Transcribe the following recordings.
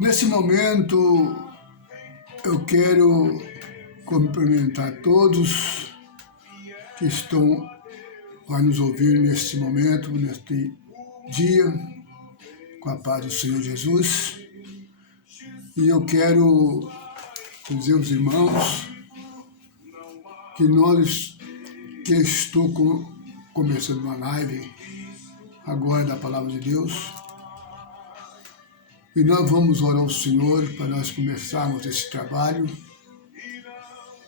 Nesse momento, eu quero cumprimentar todos que estão a nos ouvir neste momento, neste dia, com a paz do Senhor Jesus. E eu quero dizer aos irmãos que estou começando uma live agora da Palavra de Deus. E nós vamos orar ao Senhor para nós começarmos esse trabalho,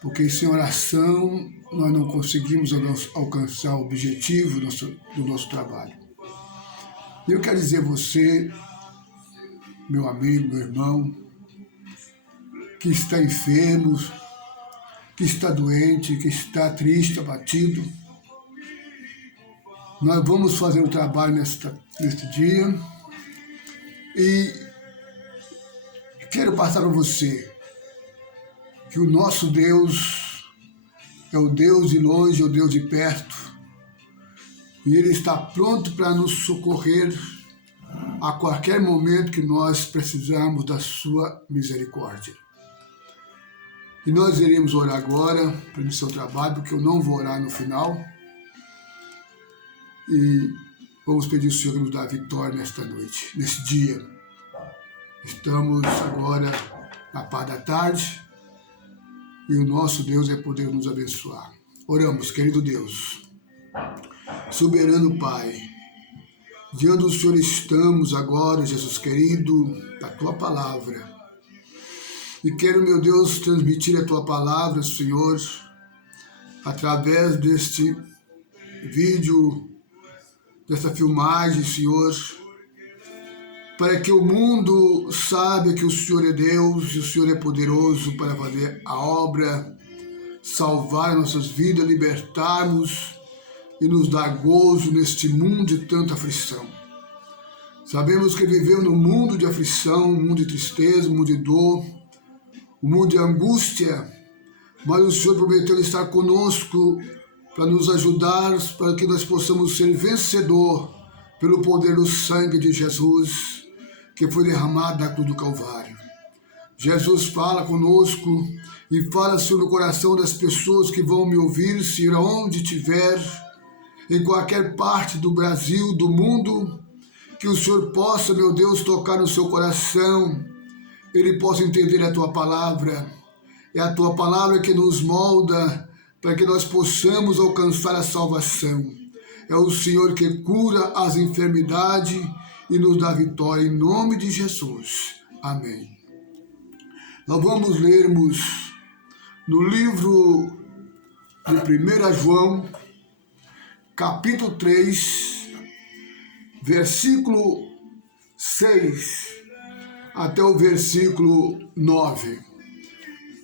porque sem oração nós não conseguimos alcançar o objetivo do nosso trabalho. E eu quero dizer a você, meu amigo, meu irmão, que está enfermo, que está doente, que está triste, abatido, nós vamos fazer um trabalho neste dia e quero passar para você que o nosso Deus é o Deus de longe, é o Deus de perto, e Ele está pronto para nos socorrer a qualquer momento que nós precisarmos da sua misericórdia. E nós iremos orar agora para iniciar o trabalho, porque eu não vou orar no final. E vamos pedir ao Senhor que nos dê a vitória nesta noite, nesse dia. Estamos agora na paz da tarde e o nosso Deus é poder nos abençoar. Oramos, querido Deus, soberano Pai, diante do Senhor estamos agora, Jesus querido, da Tua Palavra. E quero, meu Deus, transmitir a Tua Palavra, Senhor, através deste vídeo, desta filmagem, Senhor, para que o mundo saiba que o Senhor é Deus e o Senhor é poderoso para fazer a obra, salvar nossas vidas, libertarmos e nos dar gozo neste mundo de tanta aflição. Sabemos que vivemos num mundo de aflição, um mundo de tristeza, um mundo de dor, um mundo de angústia, mas o Senhor prometeu estar conosco para nos ajudar, para que nós possamos ser vencedor pelo poder do sangue de Jesus, que foi derramado na cruz do Calvário. Jesus fala conosco e fala, Senhor, no coração das pessoas que vão me ouvir, Senhor, aonde estiver, em qualquer parte do Brasil, do mundo, que o Senhor possa, meu Deus, tocar no seu coração, ele possa entender a Tua Palavra. É a Tua Palavra que nos molda para que nós possamos alcançar a salvação. É o Senhor que cura as enfermidades e nos dá vitória em nome de Jesus. Amém. Nós vamos lermos no livro de 1 João, capítulo 3, versículo 6 até o versículo 9.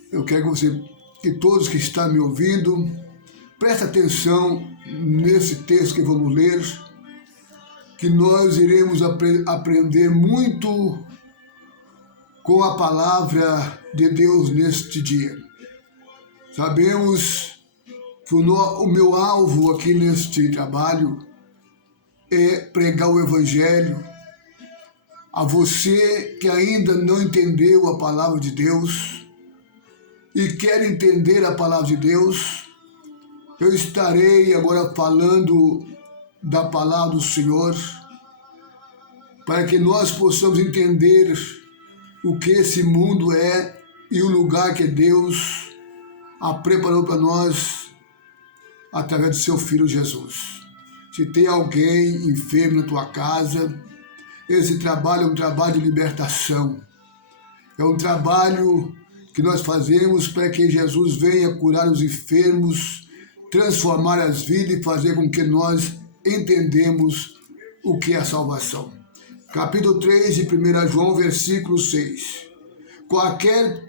Eu quero que todos que estão me ouvindo prestem atenção nesse texto que vamos ler, que nós iremos aprender muito com a palavra de Deus neste dia. Sabemos que o meu alvo aqui neste trabalho é pregar o Evangelho a você que ainda não entendeu a palavra de Deus e quer entender a palavra de Deus. Eu estarei agora falando da palavra do Senhor, para que nós possamos entender o que esse mundo é e o lugar que Deus a preparou para nós através do seu Filho Jesus. Se tem alguém enfermo na tua casa, esse trabalho é um trabalho de libertação. É um trabalho que nós fazemos para que Jesus venha curar os enfermos, transformar as vidas e fazer com que nós entendemos o que é a salvação. Capítulo 3 de 1 João, versículo 6. Qualquer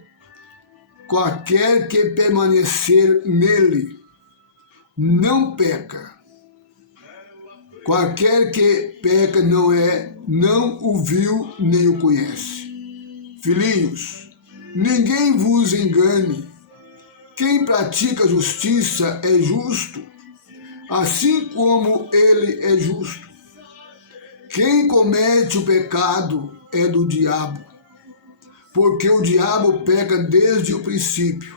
que permanecer nele não peca. Qualquer que peca não o viu nem o conhece. Filhinhos, ninguém vos engane. Quem pratica justiça é justo, assim como ele é justo. Quem comete o pecado é do diabo, porque o diabo peca desde o princípio.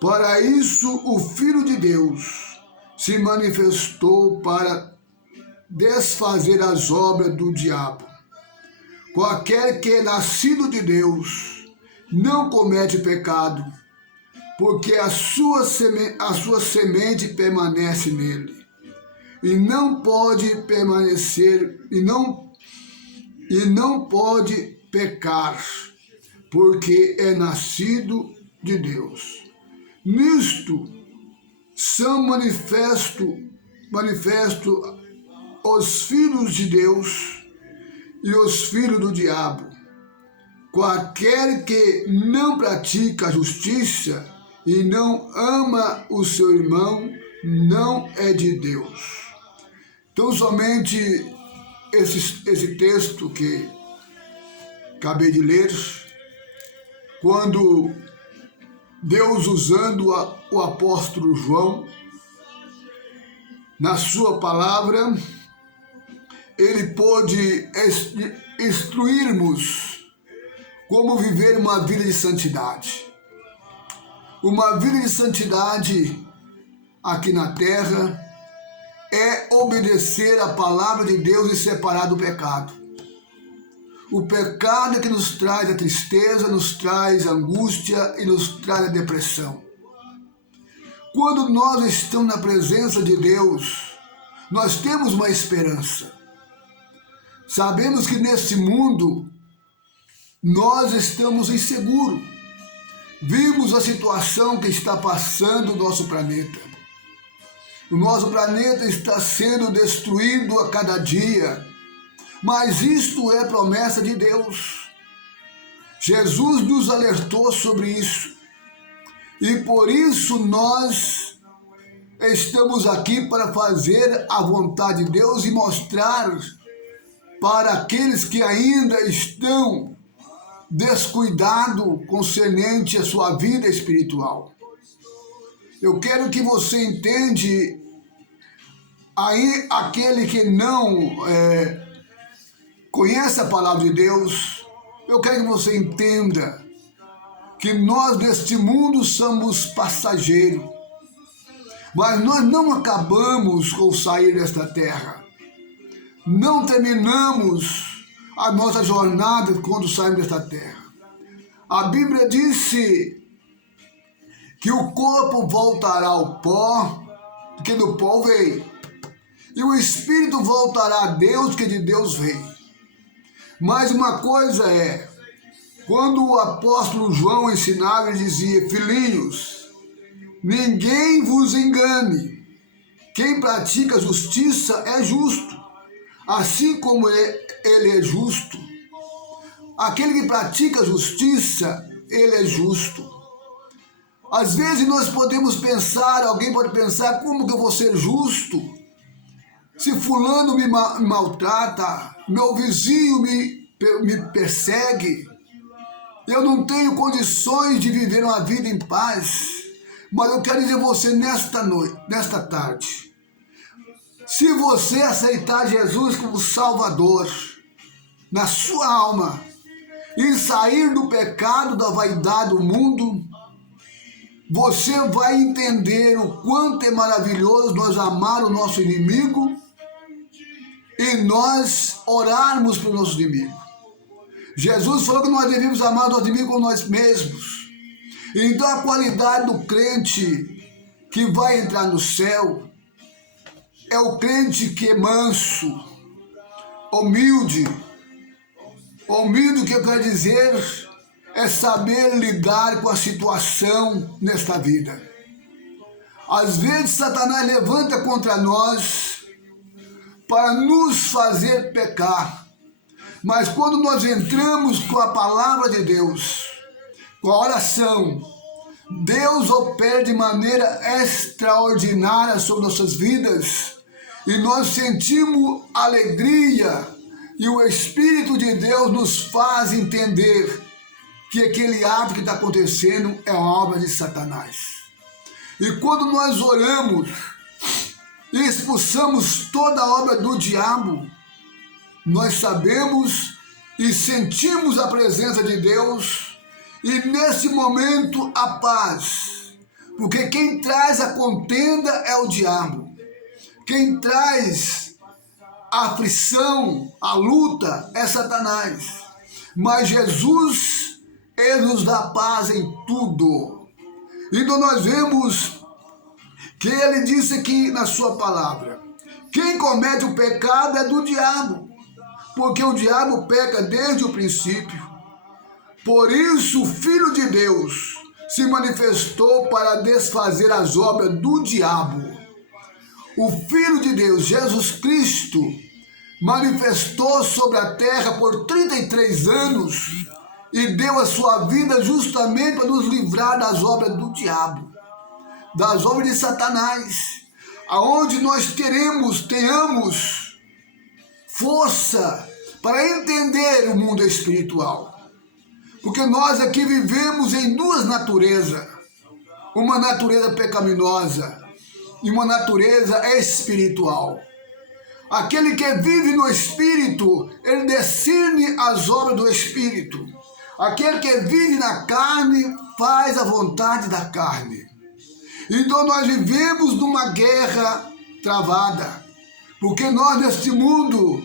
Para isso, o Filho de Deus se manifestou para desfazer as obras do diabo. Qualquer que é nascido de Deus não comete pecado, porque a sua semente permanece nele, e não pode permanecer, e não pode pecar, porque é nascido de Deus. Nisto são manifesto os filhos de Deus e os filhos do diabo. Qualquer que não pratica a justiça e não ama o seu irmão, não é de Deus. Então, somente esse texto que acabei de ler, quando Deus, usando o apóstolo João, na sua palavra, ele pôde instruir-nos como viver uma vida de santidade. Uma vida de santidade aqui na terra é obedecer a palavra de Deus e separar do pecado. O pecado é que nos traz a tristeza, nos traz a angústia e nos traz a depressão. Quando nós estamos na presença de Deus, nós temos uma esperança. Sabemos que nesse mundo nós estamos inseguros. Vimos a situação que está passando o nosso planeta. O nosso planeta está sendo destruído a cada dia. Mas isto é promessa de Deus. Jesus nos alertou sobre isso. E por isso nós estamos aqui para fazer a vontade de Deus e mostrar para aqueles que ainda estão descuidados concernente à sua vida espiritual. Eu quero que você entenda, aí aquele que não conhece a palavra de Deus, eu quero que você entenda que nós neste mundo somos passageiros, mas nós não acabamos com sair desta terra. Não terminamos a nossa jornada quando saímos desta terra. A Bíblia disse que o corpo voltará ao pó, que do pó veio, e o espírito voltará a Deus, que de Deus veio. Mas uma coisa é, quando o apóstolo João ensinava, ele dizia: filhinhos, ninguém vos engane, quem pratica justiça é justo, assim como ele é justo. Aquele que pratica justiça, ele é justo. Às vezes nós podemos pensar, alguém pode pensar: como que eu vou ser justo? Se fulano me maltrata, meu vizinho me persegue, eu não tenho condições de viver uma vida em paz. Mas eu quero dizer a você nesta tarde, se você aceitar Jesus como Salvador na sua alma e sair do pecado, da vaidade do mundo, você vai entender o quanto é maravilhoso nós amar o nosso inimigo e nós orarmos para o nosso inimigo. Jesus falou que nós devemos amar o nosso inimigo como nós mesmos. Então a qualidade do crente que vai entrar no céu é o crente que é manso, humilde. Humilde, que eu quero dizer, é saber lidar com a situação nesta vida. Às vezes Satanás levanta contra nós para nos fazer pecar. Mas quando nós entramos com a palavra de Deus, com a oração, Deus opera de maneira extraordinária sobre nossas vidas e nós sentimos alegria e o Espírito de Deus nos faz entender que aquele ato que está acontecendo é uma obra de Satanás. E quando nós oramos e expulsamos toda a obra do diabo, nós sabemos e sentimos a presença de Deus, e nesse momento a paz, porque quem traz a contenda é o diabo, quem traz a aflição, a luta é Satanás, mas Jesus, ele nos dá paz em tudo. Então nós vemos que ele disse aqui na sua palavra, quem comete o pecado é do diabo, porque o diabo peca desde o princípio. Por isso o Filho de Deus se manifestou para desfazer as obras do diabo. O Filho de Deus, Jesus Cristo, manifestou sobre a terra por 33 anos e deu a sua vida justamente para nos livrar das obras do diabo, das obras de Satanás, aonde nós tenhamos força para entender o mundo espiritual. Porque nós aqui vivemos em duas naturezas, uma natureza pecaminosa e uma natureza espiritual. Aquele que vive no Espírito, ele discerne as obras do Espírito. Aquele que vive na carne, faz a vontade da carne. Então nós vivemos numa guerra travada, porque nós neste mundo,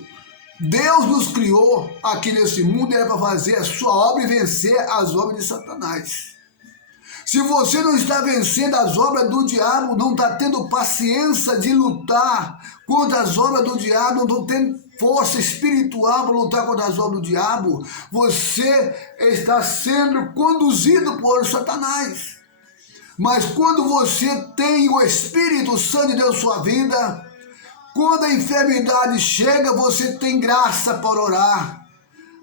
Deus nos criou aqui nesse mundo, era para fazer a sua obra e vencer as obras de Satanás. Se você não está vencendo as obras do diabo, não está tendo paciência de lutar contra as obras do diabo, não está tendo força espiritual para lutar contra as obras do diabo, você está sendo conduzido por Satanás. Mas quando você tem o Espírito Santo de Deus na sua vida, quando a enfermidade chega, você tem graça para orar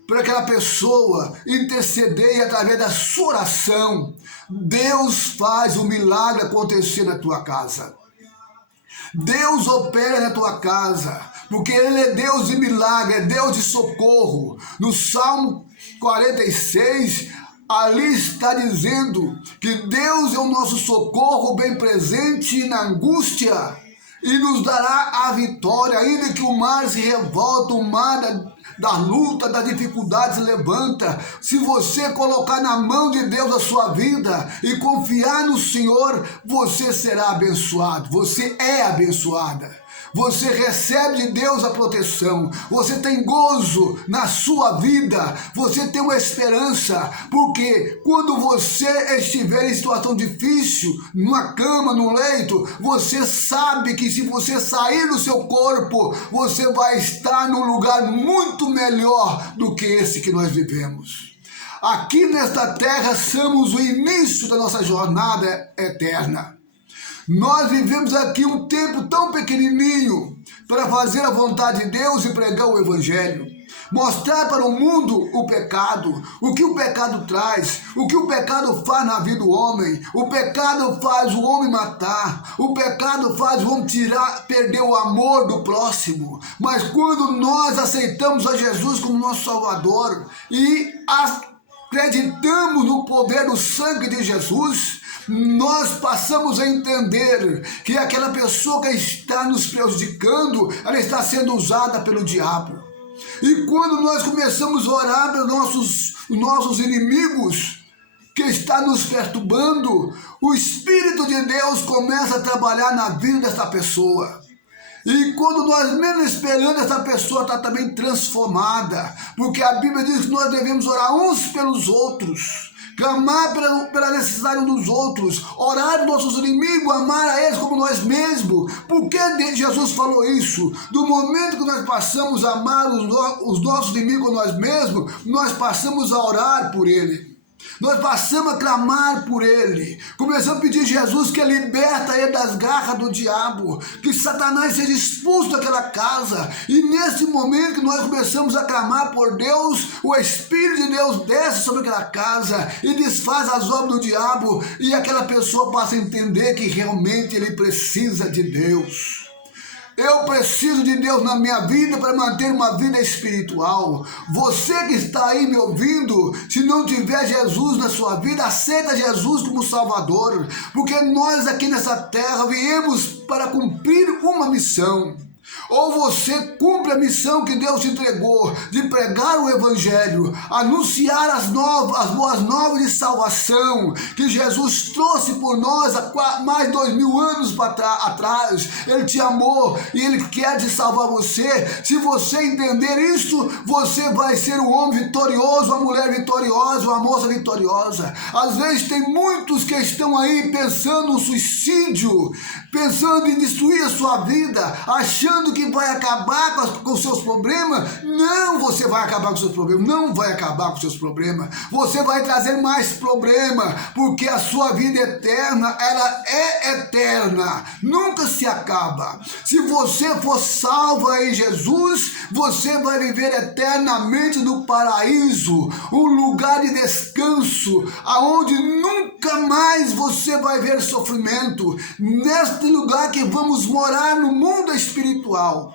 para aquela pessoa, interceder, e através da sua oração, Deus faz o milagre acontecer na tua casa. Deus opera na tua casa, porque Ele é Deus de milagre, é Deus de socorro. No Salmo 46, ali está dizendo que Deus é o nosso socorro bem presente na angústia e nos dará a vitória, ainda que o mar se revolta, o mar da luta, da dificuldade se levanta. Se você colocar na mão de Deus a sua vida e confiar no Senhor, você será abençoado, você é abençoada. Você recebe de Deus a proteção, você tem gozo na sua vida, você tem uma esperança, porque quando você estiver em situação difícil, numa cama, num leito, você sabe que se você sair do seu corpo, você vai estar num lugar muito melhor do que esse que nós vivemos. Aqui nesta terra somos o início da nossa jornada eterna. Nós vivemos aqui um tempo tão pequenininho para fazer a vontade de Deus e pregar o Evangelho. Mostrar para o mundo o pecado, o que o pecado traz, o que o pecado faz na vida do homem. O pecado faz o homem matar, o pecado faz o homem perder o amor do próximo. Mas quando nós aceitamos a Jesus como nosso Salvador e acreditamos no poder do sangue de Jesus, nós passamos a entender que aquela pessoa que está nos prejudicando, ela está sendo usada pelo diabo. E quando nós começamos a orar pelos nossos inimigos que está nos perturbando, o Espírito de Deus começa a trabalhar na vida dessa pessoa. E quando nós menos esperando, essa pessoa está também transformada, porque a Bíblia diz que nós devemos orar uns pelos outros, clamar pela necessidade uns dos outros, orar dos nossos inimigos, amar a eles como nós mesmos. Por que Jesus falou isso? Do momento que nós passamos a amar os nossos inimigos nós mesmos, nós passamos a orar por ele. Nós passamos a clamar por ele, começamos a pedir a Jesus que liberta ele das garras do diabo, que Satanás seja expulso daquela casa. E nesse momento que nós começamos a clamar por Deus, o Espírito de Deus desce sobre aquela casa e desfaz as obras do diabo, e aquela pessoa passa a entender que realmente ele precisa de Deus. Eu preciso de Deus na minha vida para manter uma vida espiritual. Você que está aí me ouvindo, se não tiver Jesus na sua vida, aceita Jesus como Salvador, porque nós aqui nessa terra viemos para cumprir uma missão. Ou você cumpre cumpre a missão que Deus te entregou, de pregar o Evangelho, anunciar as boas novas de salvação, que Jesus trouxe por nós há mais de 2000 anos atrás. Ele te amou e Ele quer te salvar você. Se você entender isso, você vai ser um homem vitorioso, uma mulher vitoriosa, uma moça vitoriosa. Às vezes tem muitos que estão aí pensando no suicídio, pensando em destruir a sua vida, achando que vai acabar com os seus problemas. Não, você vai acabar com os seus problemas, não vai acabar com os seus problemas. Você vai trazer mais problema, porque a sua vida eterna, ela é eterna, nunca se acaba. Se você for salvo em Jesus, você vai viver eternamente no paraíso, um lugar de descanso, aonde nunca mais você vai ver sofrimento. Neste lugar que vamos morar no mundo espiritual,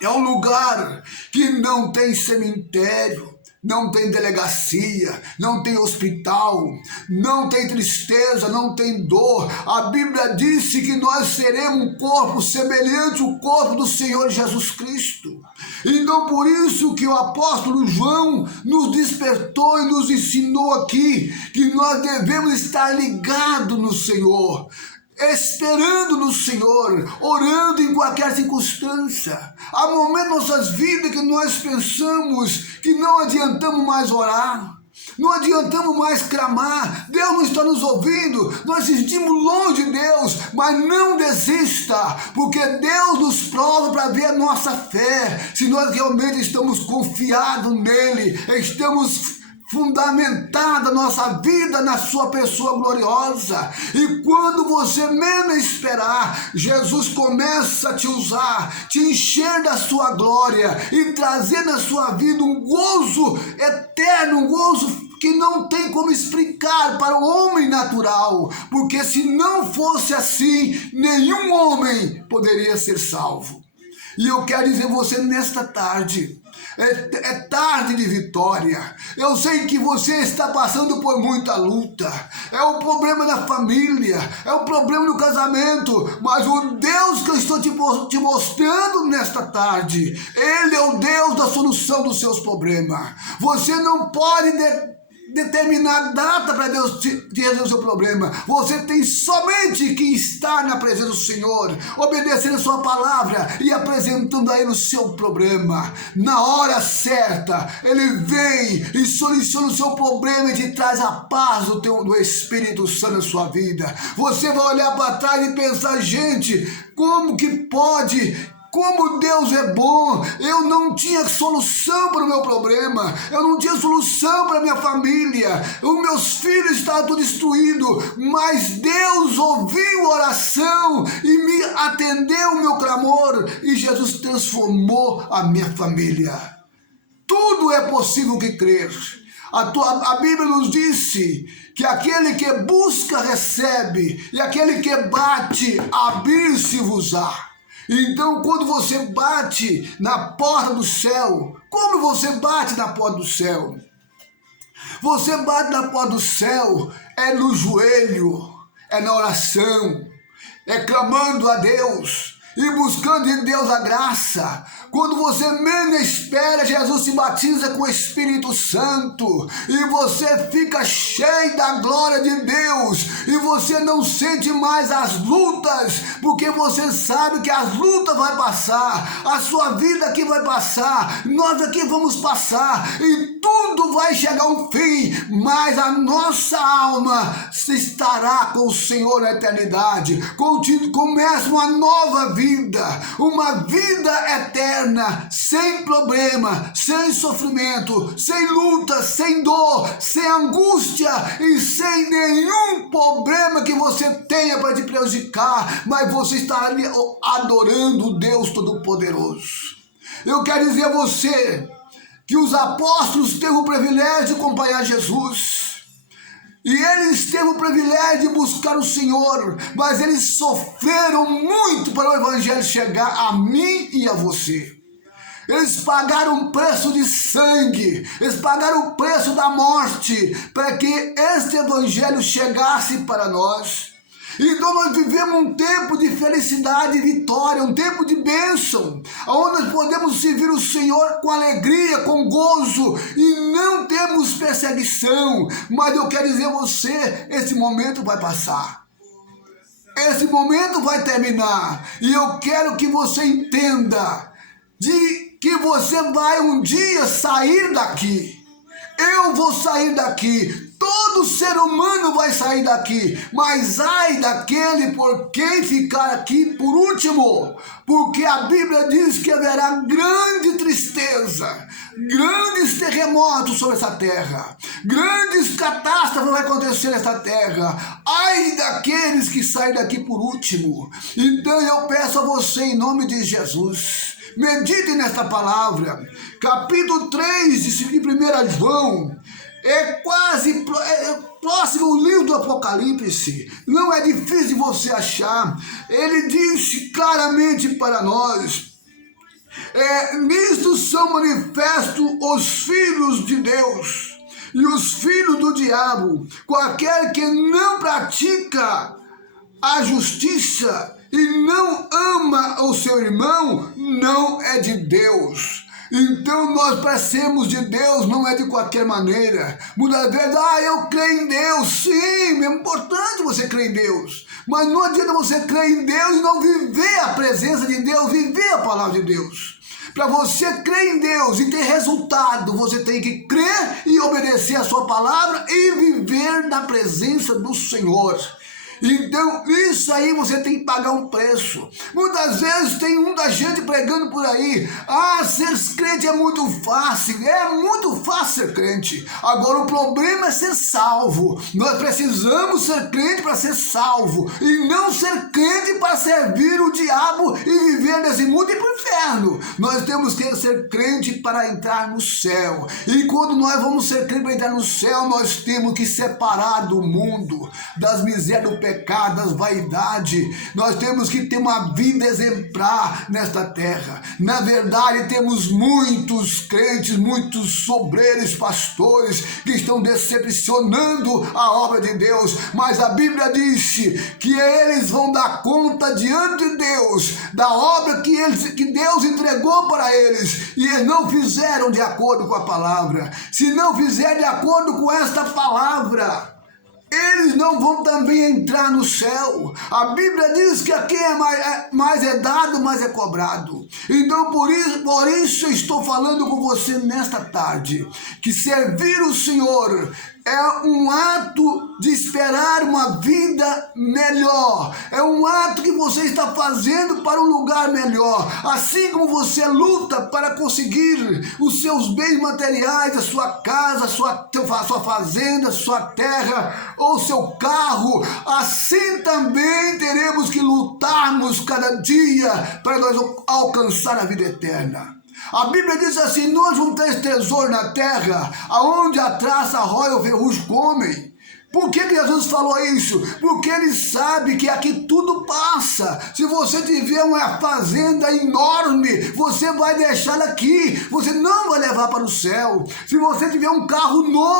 é um lugar que não tem cemitério, não tem delegacia, não tem hospital, não tem tristeza, não tem dor. A Bíblia disse que nós seremos um corpo semelhante ao corpo do Senhor Jesus Cristo. Então por isso que o apóstolo João nos despertou e nos ensinou aqui que nós devemos estar ligados no Senhor, esperando no Senhor, orando em qualquer circunstância. Há momentos em nossas vidas que nós pensamos que não adiantamos mais orar, não adiantamos mais clamar, Deus não está nos ouvindo, nós sentimos longe de Deus, mas não desista, porque Deus nos prova para ver a nossa fé, se nós realmente estamos confiados nele, estamos fundamentada a nossa vida na sua pessoa gloriosa. E quando você menos esperar, Jesus começa a te usar, te encher da sua glória e trazer na sua vida um gozo eterno, um gozo que não tem como explicar para o homem natural, porque se não fosse assim, nenhum homem poderia ser salvo. E eu quero dizer a você nesta tarde, é tarde de vitória. Eu sei que você está passando por muita luta, é o problema da família, é o problema do casamento, mas o Deus que eu estou te mostrando nesta tarde, Ele é o Deus da solução dos seus problemas. Você não pode determinar data para Deus te resolver o seu problema. Você tem somente que estar na presença do Senhor, obedecendo a sua palavra e apresentando a Ele o seu problema. Na hora certa, Ele vem e soluciona o seu problema e te traz a paz do Espírito Santo na sua vida. Você vai olhar para trás e pensar, gente, como que pode? Como Deus é bom, eu não tinha solução para o meu problema, eu não tinha solução para a minha família, os meus filhos estavam tudo destruídos, mas Deus ouviu a oração e me atendeu o meu clamor, e Jesus transformou a minha família. Tudo é possível que crer. A Bíblia nos disse que aquele que busca recebe, e aquele que bate, abrir-se-vos-á. Então, quando você bate na porta do céu, como você bate na porta do céu? Você bate na porta do céu, é no joelho, é na oração, é clamando a Deus e buscando em Deus a graça. Quando você menos espera, Jesus se batiza com o Espírito Santo e você fica cheio da glória de Deus e você não sente mais as lutas, porque você sabe que as lutas vão passar, a sua vida aqui vai passar, nós aqui vamos passar e tudo vai chegar a um fim, mas a nossa alma estará com o Senhor na eternidade. Começa uma nova vida, uma vida eterna, sem problema, sem sofrimento, sem luta, sem dor, sem angústia e sem nenhum problema que você tenha para te prejudicar, mas você está ali adorando o Deus Todo-Poderoso. Eu quero dizer a você que os apóstolos teve o privilégio de acompanhar Jesus. E eles teve o privilégio de buscar o Senhor, mas eles sofreram muito para o Evangelho chegar a mim e a você. Eles pagaram um preço de sangue, eles pagaram o preço da morte, para que este Evangelho chegasse para nós. Então nós vivemos um tempo de felicidade e vitória, um tempo de bênção, onde nós podemos servir o Senhor com alegria, com gozo, e não temos perseguição. Mas eu quero dizer a você, esse momento vai passar. Esse momento vai terminar. E eu quero que você entenda de que você vai um dia sair daqui. Eu vou sair daqui. Todo ser humano vai sair daqui, mas ai daquele por quem ficar aqui por último, porque a Bíblia diz que haverá grande tristeza, grandes terremotos sobre essa terra, grandes catástrofes vão acontecer nessa terra. Ai daqueles que saem daqui por último. Então eu peço a você, em nome de Jesus, medite nesta palavra. Capítulo 3 de 1 João, é quase próximo ao livro do Apocalipse, não é difícil de você achar. Ele disse claramente para nós: nisto são manifestos os filhos de Deus e os filhos do diabo. Qualquer que não pratica a justiça e não ama o seu irmão, não é de Deus. Então nós parecemos de Deus, não é de qualquer maneira. Muitas vezes, eu creio em Deus. Sim, é importante você crer em Deus, mas não adianta você crer em Deus e não viver a presença de Deus, viver a palavra de Deus. Para você crer em Deus e ter resultado, você tem que crer e obedecer a sua palavra e viver na presença do Senhor. Então, isso aí você tem que pagar um preço. Muitas vezes tem muita gente pregando por aí: ser crente é muito fácil. É muito fácil ser crente. Agora o problema é ser salvo. Nós precisamos ser crente para ser salvo, e não ser crente para servir o diabo e viver nesse mundo e ir para o inferno. Nós temos que ser crente para entrar no céu. E quando nós vamos ser crente para entrar no céu, nós temos que separar do mundo, das misérias do pecado, das vaidades. Nós temos que ter uma vida exemplar nesta terra. Na verdade, temos muitos crentes, muitos obreiros, pastores que estão decepcionando a obra de Deus, mas a Bíblia disse que eles vão dar conta diante de Deus da obra que Deus entregou para eles, e eles não fizeram de acordo com a palavra. Se não fizer de acordo com esta palavra, eles não vão também entrar no céu. A Bíblia diz que a quem mais é dado, mais é cobrado. Então por isso eu estou falando com você nesta tarde, que servir o Senhor é um ato de esperar uma vida melhor. É um ato que você está fazendo para um lugar melhor. Assim como você luta para conseguir os seus bens materiais, a sua casa, a sua fazenda, a sua terra ou seu carro, assim também teremos que lutarmos cada dia para nós alcançar a vida eterna. A Bíblia diz assim: nós vamos ter tesouro na terra, aonde a traça, a roia e o ferrugem comem. Por que Jesus falou isso? Porque ele sabe que aqui tudo passa. Se você tiver uma fazenda enorme, você vai deixá-la aqui, você não vai levar para o céu. Se você tiver um carro novo,